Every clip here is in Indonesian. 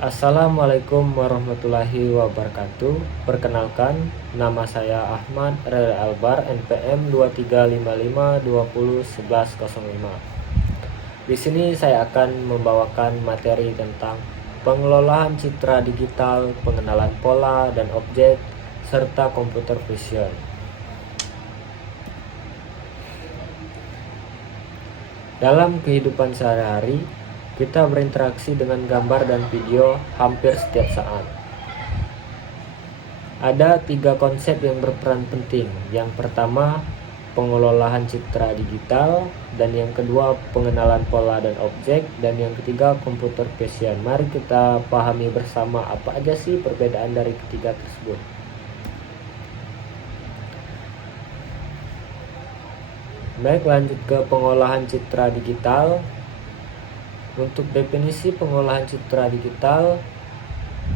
Assalamualaikum warahmatullahi wabarakatuh. Perkenalkan, nama saya Ahmad Rere Albar, NPM 2355201105. Di sini saya akan membawakan materi tentang pengelolaan citra digital, pengenalan pola dan objek, serta computer vision. Dalam kehidupan sehari-hari, kita berinteraksi dengan gambar dan video hampir setiap saat. Ada 3 konsep yang berperan penting. Yang pertama, pengelolaan citra digital, dan yang kedua, pengenalan pola dan objek, dan yang ketiga, computer vision. Mari kita pahami bersama apa aja sih perbedaan dari ketiga tersebut. Baik, lanjut ke pengolahan citra digital. Untuk definisi pengolahan citra digital,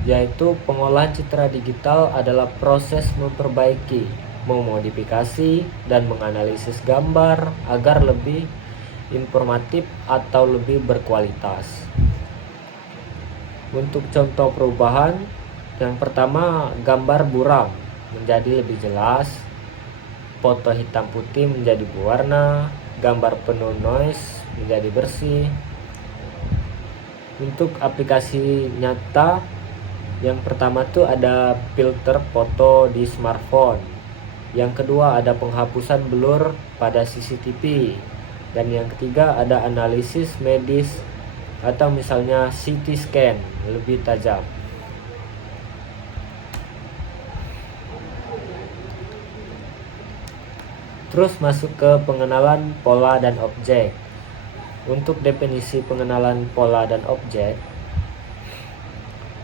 yaitu pengolahan citra digital adalah proses memperbaiki, memodifikasi, dan menganalisis gambar agar lebih informatif atau lebih berkualitas. Untuk contoh perubahan, yang pertama, gambar buram menjadi lebih jelas, foto hitam putih menjadi berwarna, gambar penuh noise menjadi bersih. Untuk aplikasi nyata, yang pertama tuh ada filter foto di smartphone, yang kedua ada penghapusan blur pada CCTV, dan yang ketiga ada analisis medis atau misalnya CT scan lebih tajam. Terus masuk ke pengenalan pola dan objek. Untuk definisi pengenalan pola dan objek,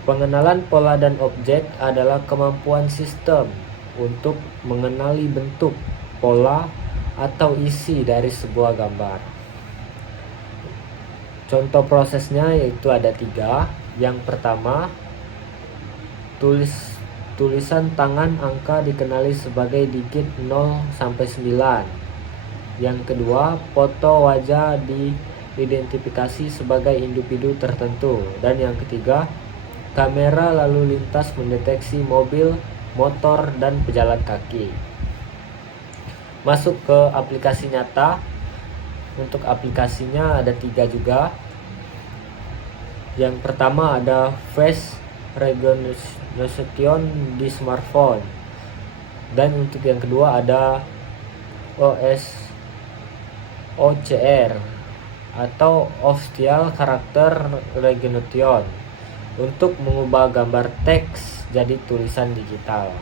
pengenalan pola dan objek adalah kemampuan sistem untuk mengenali bentuk, pola, atau isi dari sebuah gambar. Contoh prosesnya yaitu ada 3. Yang pertama, tulisan tangan angka dikenali sebagai digit 0 sampai 9. Yang kedua, foto wajah diidentifikasi sebagai individu tertentu. Dan yang ketiga, kamera lalu lintas mendeteksi mobil, motor, dan pejalan kaki. Masuk ke aplikasi nyata. Untuk aplikasinya ada 3 juga. Yang pertama ada face recognition di smartphone. Dan untuk yang kedua ada OCR atau Optical Character Recognition untuk mengubah gambar teks jadi tulisan digital.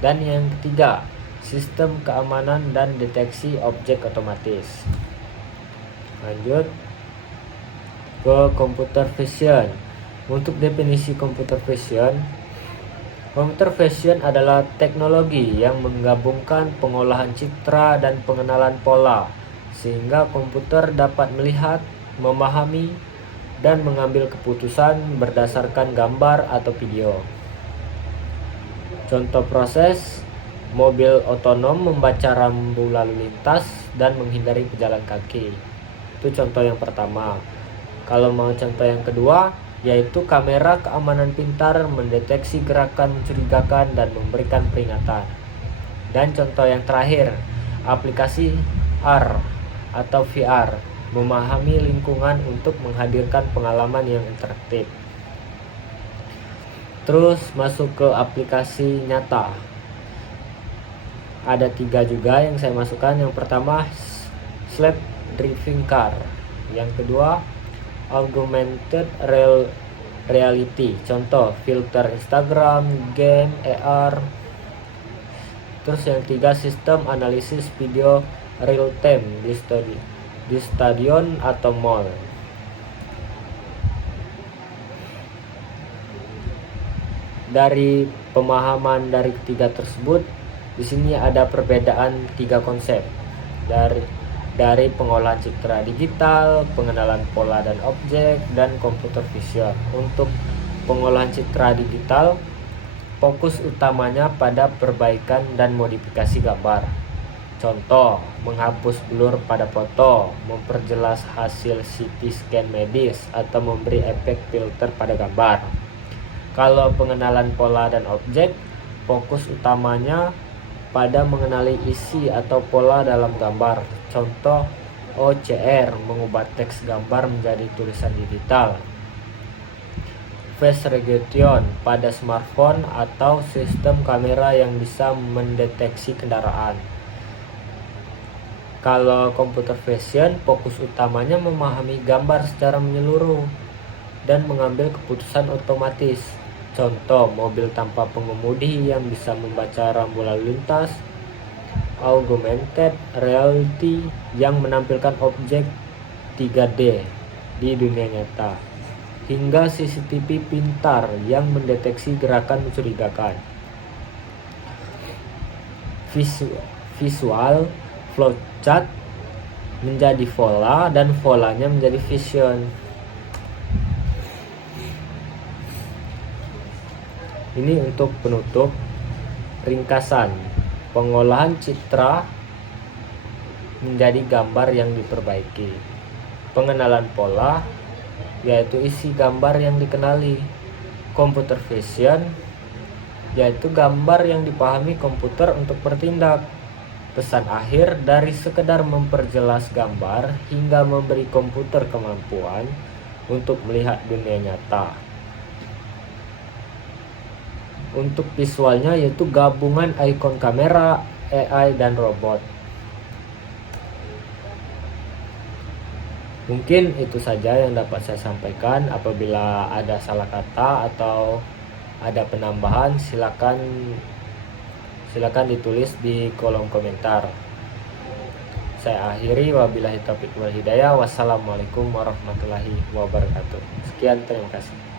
Dan yang ketiga, sistem keamanan dan deteksi objek otomatis. Lanjut ke computer vision. Untuk definisi computer vision adalah teknologi yang menggabungkan pengolahan citra dan pengenalan pola sehingga komputer dapat melihat, memahami, dan mengambil keputusan berdasarkan gambar atau video. Contoh proses, mobil otonom membaca rambu lalu lintas dan menghindari pejalan kaki. Itu contoh yang pertama. Kalau mau contoh yang kedua, yaitu kamera keamanan pintar mendeteksi gerakan mencurigakan dan memberikan peringatan. Dan contoh yang terakhir, aplikasi AR atau VR memahami lingkungan untuk menghadirkan pengalaman yang interaktif. Terus masuk ke aplikasi nyata. Ada 3 juga yang saya masukkan. Yang pertama, self driving car. Yang kedua, augmented reality, contoh filter Instagram, game, AR. Terus yang ketiga, sistem analisis video real time di stadion atau mall. Dari pemahaman dari ketiga tersebut, di sini ada perbedaan 3 konsep dari pengolahan citra digital, pengenalan pola dan objek, dan computer vision. Untuk pengolahan citra digital, fokus utamanya pada perbaikan dan modifikasi gambar. Contoh, menghapus blur pada foto, memperjelas hasil CT scan medis, atau memberi efek filter pada gambar. Kalau pengenalan pola dan objek, fokus utamanya pada mengenali isi atau pola dalam gambar. Contoh, OCR, mengubah teks gambar menjadi tulisan digital. Face recognition pada smartphone atau sistem kamera yang bisa mendeteksi kendaraan. Kalau computer vision, fokus utamanya memahami gambar secara menyeluruh dan mengambil keputusan otomatis. Contoh, mobil tanpa pengemudi yang bisa membaca rambu lalu lintas, augmented reality yang menampilkan objek 3D di dunia nyata, hingga CCTV pintar yang mendeteksi gerakan mencurigakan. Visual flowchart menjadi vola dan volanya menjadi vision. Ini untuk penutup ringkasan. Pengolahan citra menjadi gambar yang diperbaiki. Pengenalan pola yaitu isi gambar yang dikenali. Computer vision yaitu gambar yang dipahami komputer untuk bertindak. Pesan akhir, dari sekedar memperjelas gambar hingga memberi komputer kemampuan untuk melihat dunia nyata. Untuk visualnya yaitu gabungan ikon kamera, AI, dan robot. Mungkin itu saja yang dapat saya sampaikan. Apabila ada salah kata atau ada penambahan, silakan ditulis di kolom komentar. Saya akhiri, wabillahi taufiq wal hidayah. Wassalamualaikum warahmatullahi wabarakatuh. Sekian, terima kasih.